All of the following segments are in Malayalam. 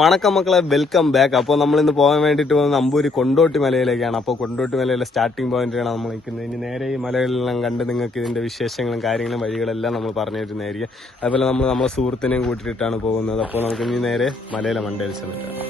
വണക്കം മക്കളെ, വെൽക്കം ബാക്ക്. അപ്പോൾ നമ്മൾ ഇന്ന് പോകാൻ വേണ്ടിയിട്ട് പോകുന്നത് അമ്പൂരി കൊണ്ടോട്ടി മലയിലേക്കാണ്. അപ്പോൾ കൊണ്ടോട്ടി മലയിലെ സ്റ്റാർട്ടിംഗ് പോയിന്റിലാണ് നമ്മൾ നിൽക്കുന്നത്. ഇനി നേരെ ഈ മലകളെല്ലാം കണ്ട് നിങ്ങൾക്ക് ഇതിന്റെ വിശേഷങ്ങളും കാര്യങ്ങളും വഴികളെല്ലാം നമ്മൾ പറഞ്ഞു തരുന്നതായിരിക്കും. അതുപോലെ നമ്മൾ നമ്മളെ സുഹൃത്തിനെയും കൂട്ടിയിട്ടാണ് പോകുന്നത്. അപ്പോൾ നമുക്ക് ഇനി നേരെ മലയിലെ മണ്ടയിൽ ചെന്നിട്ടാണ്.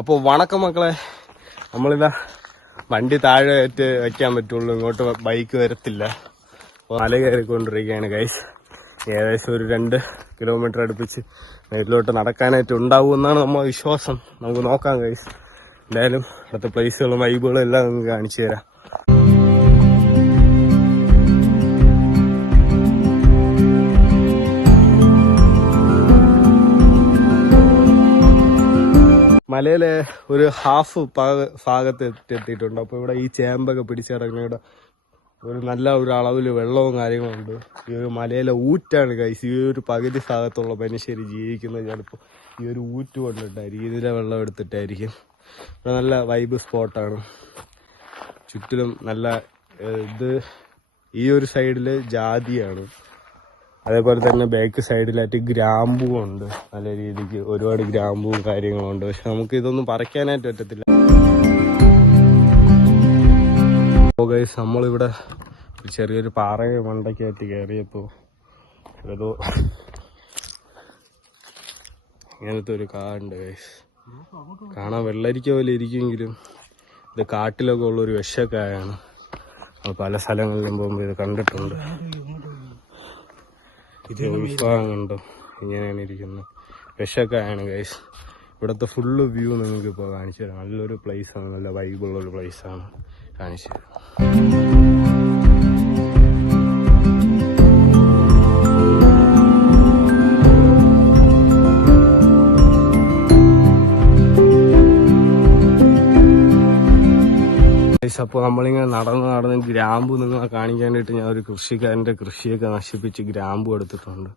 അപ്പോൾ വണക്കം മക്കളെ, നമ്മളിതാ വണ്ടി താഴെ ആയിട്ട് വയ്ക്കാൻ പറ്റുള്ളൂ, ഇങ്ങോട്ട് ബൈക്ക് വരത്തില്ല. അപ്പോൾ മല കയറിക്കൊണ്ടിരിക്കുകയാണ് ഗൈസ്. ഏകദേശം ഒരു 2 കിലോമീറ്റർ അടുപ്പിച്ച് മേലിലോട്ട് നടക്കാനായിട്ട് ഉണ്ടാവുമെന്നാണ് നമ്മളെ വിശ്വാസം. നമുക്ക് നോക്കാം ഗൈസ്. എന്തായാലും അടുത്ത പ്ലേസുകളും വൈബുകളും എല്ലാം നിങ്ങൾക്ക് കാണിച്ചു തരാം. മലയിലെ ഒരു ഹാഫ് ഭാഗത്ത് എത്തിയിട്ടുണ്ട്. അപ്പോൾ ഇവിടെ ഈ ചേമ്പൊക്കെ പിടിച്ചിറങ്ങി ഇവിടെ ഒരു നല്ല ഒരു അളവിൽ വെള്ളവും കാര്യങ്ങളും ഉണ്ട്. ഈ ഒരു മലയിലെ ഊറ്റാണ് ഗൈസ്. ഈ ഒരു പകുതി ഭാഗത്തുള്ള മനുഷ്യർ ജീവിക്കുന്നത് ചിലപ്പോൾ ഈ ഒരു ഊറ്റ് കൊണ്ടിട്ടായിരിക്കും, ഇതിലെ വെള്ളം എടുത്തിട്ടായിരിക്കും. ഇവിടെ നല്ല വൈബ് സ്പോട്ടാണ്. ചുറ്റിലും നല്ല ഈ ഒരു സൈഡിൽ ജാതിയാണ്. അതേപോലെ തന്നെ ബാക്ക് സൈഡിലായിട്ട് ഗ്രാമ്പൂ ഉണ്ട്. നല്ല രീതിക്ക് ഒരുപാട് ഗ്രാമ്പൂവും കാര്യങ്ങളും ഉണ്ട്. പക്ഷെ നമുക്ക് ഇതൊന്നും പറിക്കാനായിട്ട് പറ്റത്തില്ല. ഗൈസ്, നമ്മളിവിടെ ചെറിയൊരു പാറയെ മണ്ടയ്ക്കകത്ത് കയറിയപ്പോൾ ഏതോ ഇങ്ങനത്തെ ഒരു കാടുണ്ട് ഗൈസ്. കാണാൻ വെള്ളരിക്ക പോലെ ഇരിക്കുമെങ്കിലും ഇത് കാട്ടിലൊക്കെ ഉള്ളൊരു വിഷക്കായാണ്. പല സ്ഥലങ്ങളിലും പോകുമ്പോൾ ഇത് കണ്ടിട്ടുണ്ട്. ഇത് ഉത്സാഹമുണ്ടോ, ഇങ്ങനെയാണ് ഇരിക്കുന്നത്. വിഷക്കായാണ് ഗൈസ്. ഇവിടുത്തെ ഫുള്ള് വ്യൂ നിങ്ങൾക്ക് ഇപ്പോൾ കാണിച്ചു തരാം. നല്ലൊരു പ്ലേസാണ്, നല്ല വൈബുള്ളൊരു പ്ലേസാണ്. കാണിച്ചു തരാം. അപ്പോൾ നമ്മളിങ്ങനെ നടന്ന് ഗ്രാമ്പു നിങ്ങളെ കാണിക്കാൻ വേണ്ടിയിട്ട് ഞാൻ ഒരു കൃഷിക്കാരൻ്റെ കൃഷിയൊക്കെ നശിപ്പിച്ച് ഗ്രാമ്പു എടുത്തിട്ടുണ്ട്.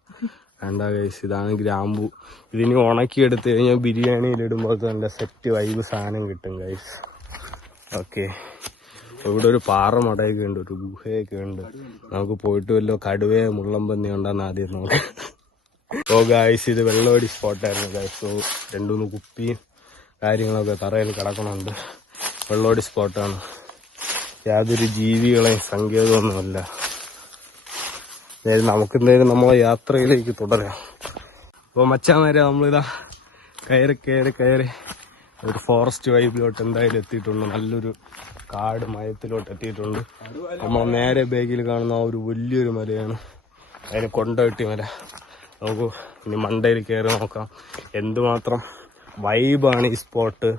കണ്ട ഗൈസ്, ഇതാണ് ഗ്രാമ്പു. ഇതിന് ഉണക്കിയെടുത്ത് കഴിഞ്ഞാൽ ബിരിയാണിയിലിടുമ്പോൾ നല്ല സെറ്റ് വൈബ് സാധനം കിട്ടും ഗൈസ്. ഓക്കെ, ഇവിടെ ഒരു പാറമടയൊക്കെ ഉണ്ട്, ഒരു ഗുഹയൊക്കെ ഉണ്ട്. നമുക്ക് പോയിട്ട് വല്ലോ കടുവയോ മുള്ളമ്പന്നി ഉണ്ടെന്ന് ആദ്യം നോക്കാം. ഓ ഗൈസ്, ഇത് വെള്ളമടി സ്പോട്ടായിരുന്നു ഗൈസ്. സോ 2-3 കുപ്പിയും കാര്യങ്ങളൊക്കെ തറയിൽ കിടക്കണുണ്ട്. വെള്ളമടി സ്പോട്ടാണ്. യാതൊരു ജീവികളെയും സങ്കേതമൊന്നുമല്ല. നമുക്കെന്തായാലും നമ്മളെ യാത്രയിലേക്ക് തുടരാം. അപ്പോൾ മച്ചാമാരെ, നമ്മളിതാ കയറി ഒരു ഫോറസ്റ്റ് വൈബിലോട്ട് എന്തായാലും എത്തിയിട്ടുണ്ട്. നല്ലൊരു കാട് മയത്തിലോട്ട് എത്തിയിട്ടുണ്ട്. നമ്മൾ നേരെ ബാഗിൽ കാണുന്ന ആ ഒരു വലിയൊരു മലയാണ്, അതിന് കൊണ്ടോട്ടി മല. നമുക്ക് ഇനി മണ്ടയിൽ കയറി നോക്കാം എന്തുമാത്രം വൈബാണ് ഈ സ്പോട്ട്,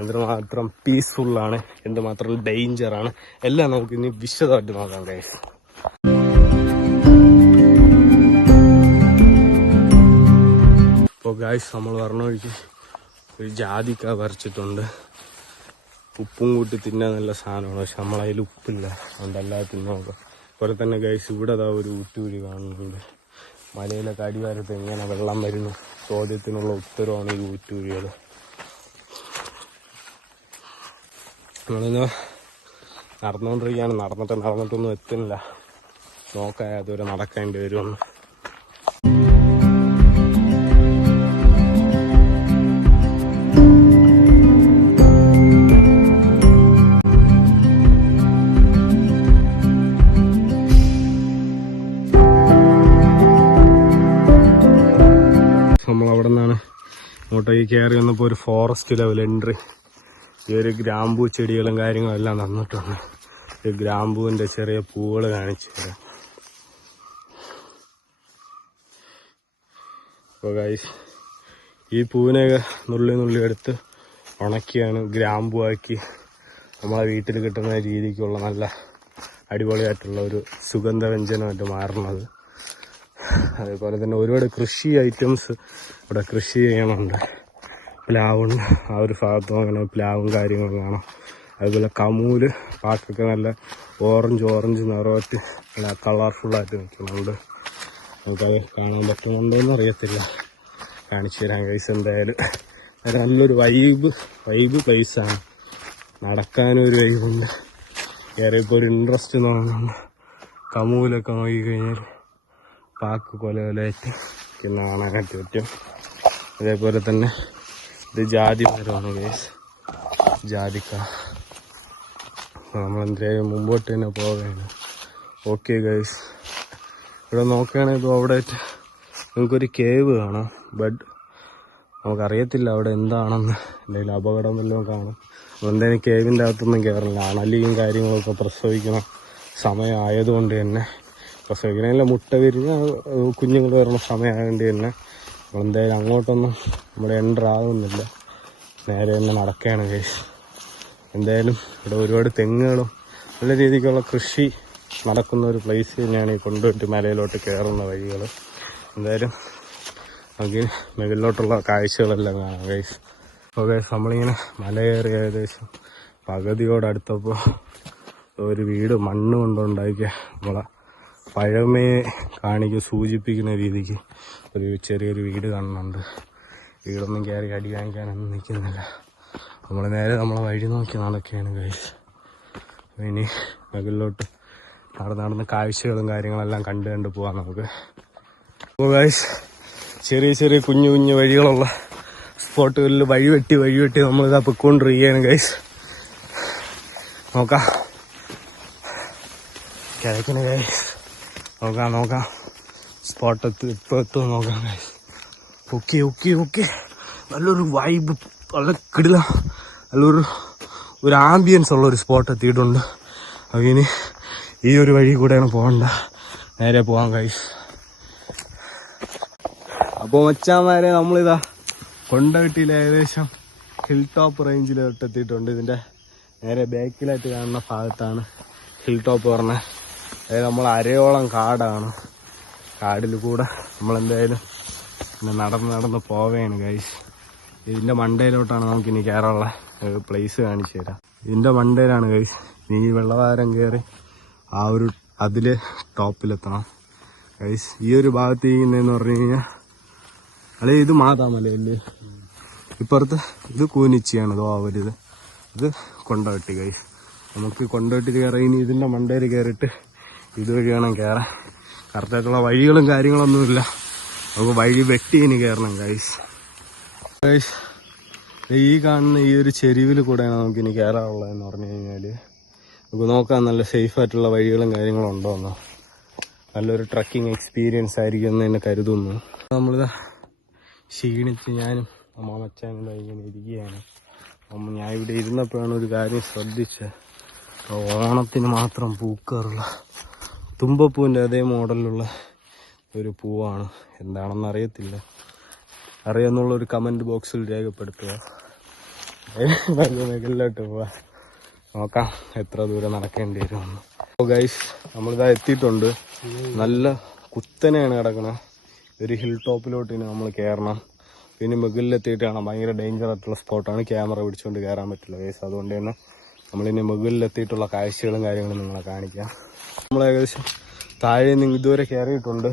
എന്തുമാത്രം പീസ്ഫുള്ളാണ്, എന്തുമാത്രം ഡേഞ്ചറാണ്, എല്ലാം നമുക്ക് ഇനി വിശദമായിട്ട് നോക്കാം ഗൈസ്. ഇപ്പോൾ ഗൈസ്, നമ്മൾ പറഞ്ഞ വഴിക്ക് ഒരു ജാതിക്ക പറിച്ചിട്ടുണ്ട്. ഉപ്പും കൂട്ടി തിന്നാൻ നല്ല സാധനമാണ്. പക്ഷെ നമ്മളതിൽ ഉപ്പില്ല, അതുകൊണ്ട് അല്ലാതെ തിന്നു നോക്കാം. അതുപോലെ തന്നെ ഗൈസ്, ഇവിടെ അതാ ഒരു ഊറ്റുകുഴി കാണുന്നുണ്ട്. മലയിലൊക്കെ അടിവാരത്ത് എങ്ങനെ വെള്ളം വരുന്നു ചോദ്യത്തിനുള്ള ഉത്തരവാണ് ഈ ഊറ്റുകുഴികൾ. നമ്മളിന്ന് നടന്നുകൊണ്ടിരിക്കുകയാണ്. നടന്നിട്ടൊന്നും എത്തുന്നില്ല. നോക്കാം അതുവരെ നടക്കേണ്ടി വരുമെന്ന്. നമ്മളവിടെ നിന്നാണ് ഇങ്ങോട്ടേക്ക് കയറി വന്നപ്പോൾ ഒരു ഫോറസ്റ്റ് ലെവൽ എൻട്രി. ഈ ഒരു ഗ്രാമ്പൂ ചെടികളും കാര്യങ്ങളും എല്ലാം തന്നിട്ടുണ്ട്. ഈ ഗ്രാമ്പൂവിൻ്റെ ചെറിയ പൂവുകൾ കാണിച്ചു തരാം. അപ്പോൾ ഗൈസ്, ഈ പൂവിനെയൊക്കെ നുള്ളി എടുത്ത് ഉണക്കിയാണ് ഗ്രാമ്പൂ ആക്കി നമ്മളെ വീട്ടിൽ കിട്ടുന്ന രീതിക്കുള്ള നല്ല അടിപൊളിയായിട്ടുള്ള ഒരു സുഗന്ധവ്യഞ്ജനമായിട്ട് മാറുന്നത്. അതേപോലെ തന്നെ ഒരുപാട് കൃഷി ഐറ്റംസ് ഇവിടെ കൃഷി ചെയ്യണമുണ്ട്. പ്ലാവുണ്ട്. ആ ഒരു ഭാഗത്തും അങ്ങനെ പ്ലാവും കാര്യങ്ങളും കാണാം. അതുപോലെ കമൂല് പാക്കൊക്കെ നല്ല ഓറഞ്ച് നിറമായിട്ട് നല്ല കളർഫുള്ളായിട്ട് നിൽക്കുന്നുണ്ട്. നമുക്കത് കാണാൻ പറ്റുന്നുണ്ടോയെന്ന് അറിയത്തില്ല. കാണിച്ചു തരാം ഗൈസ്. എന്തായാലും നല്ലൊരു വൈബ് പ്ലേസാണ്. നടക്കാനും ഒരു വൈബുണ്ട്. കയറിയപ്പോൾ ഒരു ഇൻട്രസ്റ്റ് തോന്നുന്നുണ്ട്. കമൂലൊക്കെ നോക്കിക്കഴിഞ്ഞാൽ പാക്ക് കൊലകൊലയായിട്ട് പിന്നെ കാണാനായിട്ട് പറ്റും. അതേപോലെ തന്നെ ഇത് ജാതി മരമാണ് ഗൈസ്, ജാതിക്ക. നമ്മളെന്തായാലും മുമ്പോട്ട് തന്നെ പോവുകയാണ്. ഓക്കെ ഗൈസ്, ഇവിടെ നോക്കുകയാണെങ്കിൽ ഇപ്പോൾ അവിടെ നിങ്ങൾക്കൊരു കേവ് കാണാം. ബട്ട് നമുക്കറിയത്തില്ല അവിടെ എന്താണെന്ന്. എന്തെങ്കിലും അപകടം വല്ലതും കാണും. എന്തായാലും കേവിൻ്റെ അകത്തൊന്നും കയറില്ല. അണലിയും കാര്യങ്ങളൊക്കെ പ്രസവിക്കണം സമയമായതുകൊണ്ട് തന്നെ, പ്രസവിക്കണമെങ്കിൽ മുട്ട വിരിഞ്ഞ് കുഞ്ഞുങ്ങൾ വരുന്ന സമയമായതുകൊണ്ട് തന്നെ നമ്മളെന്തായാലും അങ്ങോട്ടൊന്നും നമ്മൾ എൻ്റർ ആകുന്നില്ല. നേരെ തന്നെ നടക്കുകയാണ് ഗൈസ്. എന്തായാലും ഇവിടെ ഒരുപാട് തെങ്ങുകളും നല്ല രീതിക്കുള്ള കൃഷി നടക്കുന്ന ഒരു പ്ലേസ് തന്നെയാണ് ഈ കൊണ്ടുപോയിട്ട് മലയിലോട്ട് കയറുന്ന വഴികൾ. എന്തായാലും നമുക്ക് മുകളിലോട്ടുള്ള കാഴ്ചകളെല്ലാം കാണാം ഗൈസ്. അപ്പോൾ ഗൈസ് നമ്മളിങ്ങനെ മലയേറി ഏകദേശം പകുതിയോടടുത്തപ്പോൾ ഒരു വീട് മണ്ണ് കൊണ്ടുണ്ടാക്കിയ നമ്മളെ പഴമയെ സൂചിപ്പിക്കുന്ന രീതിക്ക് ഒരു ചെറിയൊരു വീട് കാണുന്നുണ്ട്. വീടൊന്നും കയറി അടി വാങ്ങിക്കാനൊന്നും നിൽക്കുന്നില്ല. നമ്മൾ നേരെ നമ്മളെ വഴി നോക്കി നടക്കുകയാണ് ഗൈസ്. ഇനി മുകളിലോട്ട് നടന്ന് കാഴ്ചകളും കാര്യങ്ങളെല്ലാം കണ്ട് പോവാം നമുക്ക്. അപ്പോൾ ഗൈസ് ചെറിയ കുഞ്ഞു വഴികളുള്ള സ്പോട്ടുകളിൽ വഴി വെട്ടി നമ്മളിതാ പൊയ്ക്കൊണ്ടിരിക്കുകയാണ് ഗൈസ്. നോക്കാം കിഴക്കിന് ഗൈസ്. നോക്കാം സ്പോട്ട് ഇപ്പോൾ എത്തും നോക്കാം ഗൈസ്. ഓക്കെ നല്ലൊരു വൈബ്, നല്ല കിടില, നല്ലൊരു ആംബിയൻസ് ഉള്ളൊരു സ്പോട്ട് എത്തിയിട്ടുണ്ട്. അതിന് ഈ ഒരു വഴി കൂടെയാണ് പോകണ്ട, നേരെ പോകാം ഗൈസ്. അപ്പോൾ മച്ചാന്മാരെ നമ്മളിതാ കൊണ്ടോട്ടിയിൽ ഏകദേശം ഹിൽ ടോപ്പ് റേഞ്ചിലോട്ട് എത്തിയിട്ടുണ്ട്. ഇതിൻ്റെ നേരെ ബാക്കിലായിട്ട് കാണുന്ന ഭാഗത്താണ് ഹിൽ ടോപ്പ് പറഞ്ഞത്. അതായത് നമ്മൾ അരയോളം കാടാണ്. കാടിൽ കൂടെ നമ്മളെന്തായാലും പിന്നെ നടന്ന് പോവുകയാണ് ഗൈസ്. ഇതിൻ്റെ മണ്ടയിലോട്ടാണ് നമുക്കിനി കയറാനുള്ള പ്ലേസ് കാണിച്ചു തരാം. ഇതിൻ്റെ മണ്ടയിലാണ് ഗൈസ്. ഈ വെള്ളവാരം കയറി ആ ഒരു അതിൽ ടോപ്പിലെത്തണം ഗൈസ്. ഈ ഒരു ഭാഗത്ത് ചെയ്യുന്നതെന്ന് പറഞ്ഞു കഴിഞ്ഞാൽ അല്ലെ ഇത് മാതാമലയല്ലേ, ഇപ്പുറത്ത് ഇത് കൂനിച്ചിയാണ്. അവരിത് ഇത് കൊണ്ടോട്ടി ഗൈസ്. നമുക്ക് കൊണ്ടോട്ടി കയറി ഇനി ഇതിൻ്റെ മണ്ടയിൽ കയറിയിട്ട് ഇതുവഴി വേണം കയറാൻ. കറക്റ്റായിട്ടുള്ള വഴികളും കാര്യങ്ങളൊന്നുമില്ല. നമുക്ക് വഴി വെട്ടി ഇനി കയറണം ഗൈസ്. ഈ കാണുന്ന ഈ ഒരു ചെരുവിൽ കൂടെയാണ് നമുക്ക് ഇനി കയറാനുള്ളതെന്ന് പറഞ്ഞു കഴിഞ്ഞാൽ നമുക്ക് നോക്കാം നല്ല സേഫായിട്ടുള്ള വഴികളും കാര്യങ്ങളും ഉണ്ടോ എന്നോ. നല്ലൊരു ട്രക്കിംഗ് എക്സ്പീരിയൻസ് ആയിരിക്കും എന്ന് തന്നെ കരുതുന്നു. നമ്മളിതാ ക്ഷീണിച്ച് ഞാനും അമ്മാമച്ചാനും ഇങ്ങനെ ഇരിക്കുകയാണ്. ഞാൻ ഇവിടെ ഇരുന്നപ്പോഴാണ് ഒരു കാര്യം ശ്രദ്ധിച്ചത്. ഓണത്തിന് മാത്രം പൂക്കാറുള്ള തുമ്പപ്പൂവിൻ്റെ അതേ മോഡലിലുള്ള ഒരു പൂവാണ്. എന്താണെന്ന് അറിയത്തില്ല. അറിയാമെന്നുള്ളൊരു കമൻറ്റ് ബോക്സിൽ രേഖപ്പെടുത്തുക. മുകളിലോട്ട് പോവാ, നോക്കാം എത്ര ദൂരം നടക്കേണ്ടി വരുമെന്ന്. അപ്പോൾ ഗൈസ് നമ്മളിതാ എത്തിയിട്ടുണ്ട്. നല്ല കുത്തനെയാണ് കിടക്കുന്നത്. ഒരു ഹിൽ ടോപ്പിലോട്ട് ഇനി നമ്മൾ കയറണം. പിന്നെ മുകളിലെത്തിയിട്ട് കാണാം. ഭയങ്കര ഡേഞ്ചർ ആയിട്ടുള്ള സ്പോട്ടാണ്. ക്യാമറ പിടിച്ചുകൊണ്ട് കയറാൻ പറ്റില്ല ഗൈസ്. അതുകൊണ്ട് തന്നെ നമ്മളിനി മുകളിലെത്തിയിട്ടുള്ള കാഴ്ചകളും കാര്യങ്ങളും നിങ്ങളെ കാണിക്കാം. നമ്മൾ ഏകദേശം താഴെ നിന്ന് ഇതുവരെ കയറിയിട്ടുണ്ട്.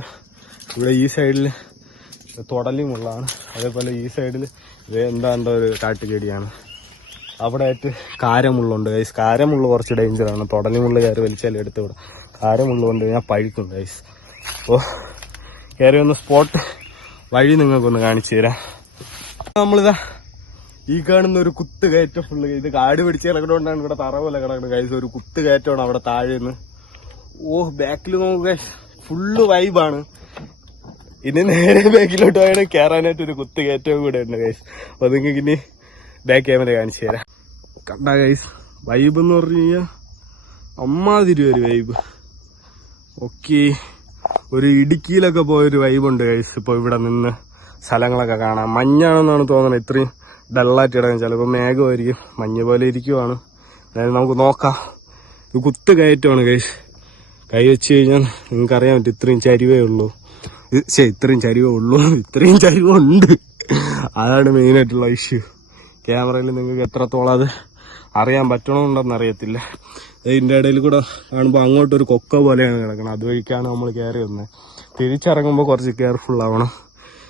ഇവിടെ ഈ സൈഡിൽ തൊടലിമുള്ളാണ്. അതേപോലെ ഈ സൈഡിൽ എന്താണ്ട് ഒരു കാട്ടുചെടിയാണ്. അവിടെ ആയിട്ട് കാരമുള്ളുണ്ട് ഗൈസ്. കാരമുള്ള കുറച്ച് ഡേഞ്ചറാണ്. തൊടലിമുള്ള കയറി വലിച്ചാൽ എടുത്ത് വിടാം. കാരമുള്ള കൊണ്ട് കഴിഞ്ഞാൽ പഴുക്കും ഗൈസ്. അപ്പോൾ കയറി ഒന്ന് സ്പോട്ട് വഴി നിങ്ങൾക്കൊന്ന് കാണിച്ചു തരാം. നമ്മളിതാ ഈ കാണുന്ന ഒരു കുത്ത് കയറ്റം ഫുള്ള് ഇത് കാട് പിടിച്ച് കിടക്കണോണ്ടാണ് ഇവിടെ തറ പോലെ കിടക്കുന്നത് ഗൈസ്. ഒരു കുത്ത് കയറ്റമാണ് അവിടെ താഴെ നിന്ന്. ബാക്കിൽ നോക്കുക ഫുള്ള് വൈബാണ്. ഇനി നേരെ ബാക്കിലോട്ട് പോയാൽ കയറാനായിട്ട് ഒരു കുത്ത് കയറ്റവും കൂടെ ഉണ്ട് ഗൈസ്. അപ്പോൾ നിങ്ങൾക്ക് ഇനി ബാക്ക് ക്യാമറ കാണിച്ചു തരാം. കണ്ട ഗൈസ് വൈബ് എന്ന് പറഞ്ഞു കഴിഞ്ഞാൽ അമ്മാതിരി ഒരു വൈബ്. ഓക്കെ, ഒരു ഇടുക്കിയിലൊക്കെ പോയൊരു വൈബുണ്ട് ഗൈസ്. ഇപ്പോൾ ഇവിടെ നിന്ന് സ്ഥലങ്ങളൊക്കെ കാണാം. മഞ്ഞാണെന്നാണ് തോന്നുന്നത്. ഇത്രയും ഡള്ളായിട്ട് കിടക്കും. ചിലപ്പോൾ മേഘമായിരിക്കും, മഞ്ഞ് പോലെ ഇരിക്കുവാണ്. അതായത് നമുക്ക് നോക്കാം. ഇത് കുത്ത് കയറ്റമാണ് ഗൈസ്. കൈ വെച്ച് കഴിഞ്ഞാൽ നിങ്ങൾക്കറിയാൻ പറ്റും ഇത്രയും ചരിവേ ഉള്ളൂ. ഇത്രയും ചരിവുണ്ട്. അതാണ് മെയിനായിട്ടുള്ള ഇഷ്യൂ. ക്യാമറയിൽ നിങ്ങൾക്ക് എത്രത്തോളം അത് അറിയാൻ പറ്റണമെന്നുണ്ടെന്ന് അറിയത്തില്ല. ഇതിൻ്റെ ഇടയിൽ കൂടെ കാണുമ്പോൾ അങ്ങോട്ടൊരു കൊക്ക പോലെയാണ് കിടക്കുന്നത്. അതുവഴിക്കാണ് നമ്മൾ കയറി വന്നത്. തിരിച്ചിറങ്ങുമ്പോൾ കുറച്ച് കെയർഫുൾ ആവണം.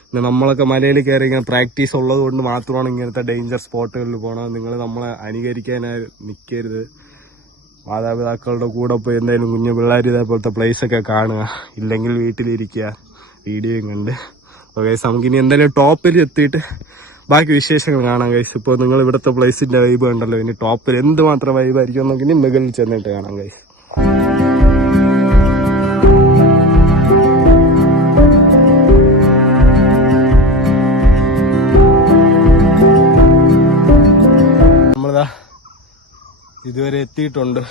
പിന്നെ നമ്മളൊക്കെ മലയിൽ കയറി ഇങ്ങനെ പ്രാക്ടീസ് ഉള്ളത് കൊണ്ട് മാത്രമാണ് ഇങ്ങനത്തെ ഡേഞ്ചർ സ്പോട്ടുകളിൽ പോകണം. നിങ്ങൾ നമ്മളെ അനുകരിക്കാനായി നിൽക്കരുത്. മാതാപിതാക്കളുടെ കൂടെ പോയി എന്തായാലും കുഞ്ഞു പിള്ളേർ ഇതേപോലത്തെ പ്ലേസൊക്കെ കാണുക, ഇല്ലെങ്കിൽ വീട്ടിലിരിക്കുക വീഡിയോയും കണ്ട്. അപ്പോൾ ഗൈസ് നമുക്കിനി എന്തായാലും ടോപ്പിൽ എത്തിയിട്ട് ബാക്കി വിശേഷങ്ങൾ കാണാം ഗൈസ്. ഇപ്പോൾ നിങ്ങൾ ഇവിടുത്തെ പ്ലേസിൻ്റെ വൈബ് കണ്ടല്ലോ, ഇനി ടോപ്പിൽ എന്തുമാത്രം വൈബായിരിക്കും എന്നൊക്കെ ഇനി മുകളിൽ ചെന്നിട്ട് കാണാം ഗൈസ്. നമ്മളിതാ ഇതുവരെ എത്തിയിട്ടുണ്ട്.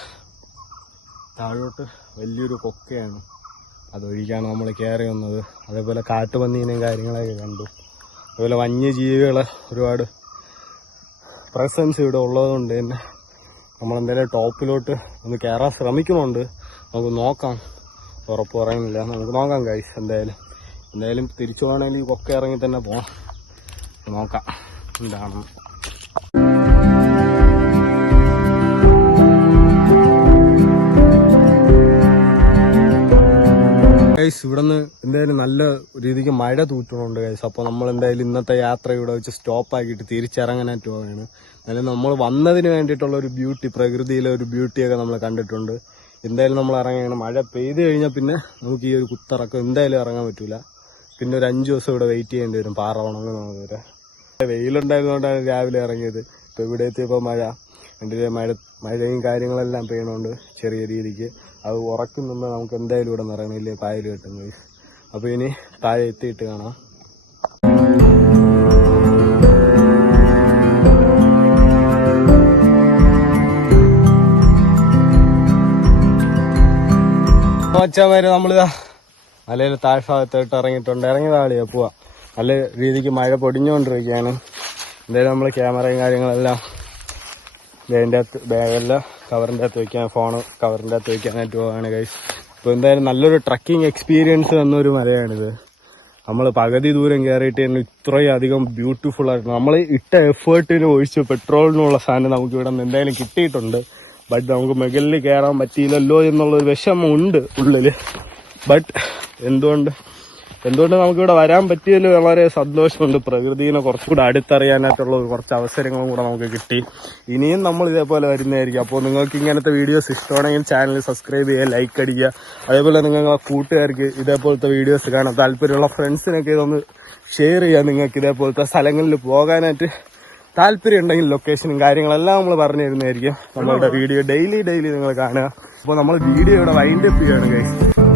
താഴോട്ട് വലിയൊരു കൊക്കയാണ്, അതൊഴിക്കാണ് നമ്മൾ കയറി വന്നത്. അതേപോലെ കാട്ടുപന്നീനെയും കാര്യങ്ങളൊക്കെ കണ്ടു. അതുപോലെ വന്യജീവികളെ ഒരുപാട് പ്രസൻസ് ഇവിടെ ഉള്ളതുകൊണ്ട് തന്നെ നമ്മളെന്തായാലും ടോപ്പിലോട്ട് ഒന്ന് കയറാൻ ശ്രമിക്കുന്നുണ്ട്. നമുക്ക് നോക്കാം, ഉറപ്പ് പറയുന്നില്ല, നമുക്ക് നോക്കാം ഗൈസ്. എന്തായാലും തിരിച്ചു പോകണമെങ്കിൽ ഈ കൊക്ക ഇറങ്ങി തന്നെ പോകാം. നോക്കാം എന്താണ്. ഗൈസ് ഇവിടുന്ന് എന്തായാലും നല്ല രീതിക്ക് മഴ തൂറ്റുന്നുണ്ട് ഗൈസ്. അപ്പോൾ നമ്മൾ എന്തായാലും ഇന്നത്തെ യാത്ര ഇവിടെ വെച്ച് സ്റ്റോപ്പ് ആക്കിയിട്ട് തിരിച്ചിറങ്ങാനായിട്ട് പോവുകയാണ്. എന്നാലും നമ്മൾ വന്നതിന് വേണ്ടിയിട്ടുള്ള ഒരു ബ്യൂട്ടി, പ്രകൃതിയിലെ ഒരു ബ്യൂട്ടിയൊക്കെ നമ്മൾ കണ്ടിട്ടുണ്ട്. എന്തായാലും നമ്മൾ ഇറങ്ങുകയാണ്. മഴ പെയ്ത് കഴിഞ്ഞാൽ പിന്നെ നമുക്ക് ഈ ഒരു കുത്തിറക്കം എന്തായാലും ഇറങ്ങാൻ പറ്റൂല. പിന്നെ ഒരു 5 ദിവസം ഇവിടെ വെയിറ്റ് ചെയ്യേണ്ടി വരും പാറ ഉണങ്ങുന്നത് വരെ. വെയിലുണ്ടായതുകൊണ്ടാണ് രാവിലെ ഇറങ്ങിയത്. ഇപ്പോൾ ഇവിടെ എത്തിയപ്പോൾ എൻ്റെ മഴയും കാര്യങ്ങളെല്ലാം പെയ്യണുണ്ട് ചെറിയ രീതിക്ക്. അത് ഉറക്കുന്നുണ്ട്. നമുക്ക് എന്തായാലും ഇവിടെ നിറയണില്ലേ പായൽ കെട്ടുന്നത്. അപ്പോൾ ഇനി താഴെ എത്തിയിട്ട് കാണാം. മച്ചാമാര് നമ്മളിതാ മലയിൽ താഴ്ഭാഗത്തോട്ട് ഇറങ്ങിയിട്ടുണ്ട്. ഇറങ്ങിയതാളിയാ പോവാ. നല്ല രീതിക്ക് മഴ പൊടിഞ്ഞുകൊണ്ടിരിക്കുകയാണ്. എന്തായാലും നമ്മൾ ക്യാമറയും കാര്യങ്ങളെല്ലാം ഇതിൻ്റെ അകത്ത് ബാഗെല്ലാം കവറിൻ്റെ അകത്ത് വയ്ക്കാൻ, ഫോണ് കവറിൻ്റെ അകത്ത് വയ്ക്കാനായിട്ട് പോവാണ് ഗൈസ്. ഇപ്പോൾ എന്തായാലും നല്ലൊരു ട്രക്കിംഗ് എക്സ്പീരിയൻസ് തന്നൊരു മലയാണിത്. നമ്മൾ പകുതി ദൂരം കയറിയിട്ട് തന്നെ ഇത്രയും അധികം ബ്യൂട്ടിഫുൾ ആയിട്ട് നമ്മൾ ഇട്ട എഫേർട്ടിന് ഒഴിച്ച് പെട്രോളിനുള്ള സാധനം നമുക്ക് ഇവിടെ നിന്ന് എന്തായാലും കിട്ടിയിട്ടുണ്ട്. ബട്ട് നമുക്ക് മുകളിൽ കയറാൻ പറ്റിയില്ലല്ലോ എന്നുള്ളൊരു വിഷമമുണ്ട് ഉള്ളിൽ. ബട്ട് എന്തുകൊണ്ട് നമുക്കിവിടെ വരാൻ പറ്റിയതിൽ വളരെ സന്തോഷമുണ്ട്. പ്രകൃതിയെ കുറച്ചുകൂടെ അടുത്തറിയാനായിട്ടുള്ള കുറച്ച് അവസരങ്ങളും കൂടെ നമുക്ക് കിട്ടി. ഇനിയും നമ്മൾ ഇതേപോലെ വരുന്നതായിരിക്കും. അപ്പോൾ നിങ്ങൾക്ക് ഇങ്ങനത്തെ വീഡിയോസ് ഇഷ്ടമാണെങ്കിൽ ചാനൽ സബ്സ്ക്രൈബ് ചെയ്യുക, ലൈക്ക് അടിക്കുക. അതേപോലെ നിങ്ങളുടെ കൂട്ടുകാർക്ക് ഇതേപോലത്തെ വീഡിയോസ് കാണാൻ താല്പര്യമുള്ള ഫ്രണ്ട്സിനൊക്കെ ഇതൊന്ന് ഷെയർ ചെയ്യുക. നിങ്ങൾക്ക് ഇതേപോലത്തെ സ്ഥലങ്ങളിൽ പോകാനായിട്ട് താല്പര്യം ഉണ്ടെങ്കിൽ ലൊക്കേഷനും കാര്യങ്ങളെല്ലാം നമ്മൾ പറഞ്ഞു തരുന്നതായിരിക്കും. നമ്മളുടെ വീഡിയോ ഡെയിലി നിങ്ങൾ കാണുക. അപ്പോൾ നമ്മൾ വീഡിയോ ഇവിടെ വൈൻഡ് അപ്പ് ചെയ്യുകയാണ് ഗൈസ്.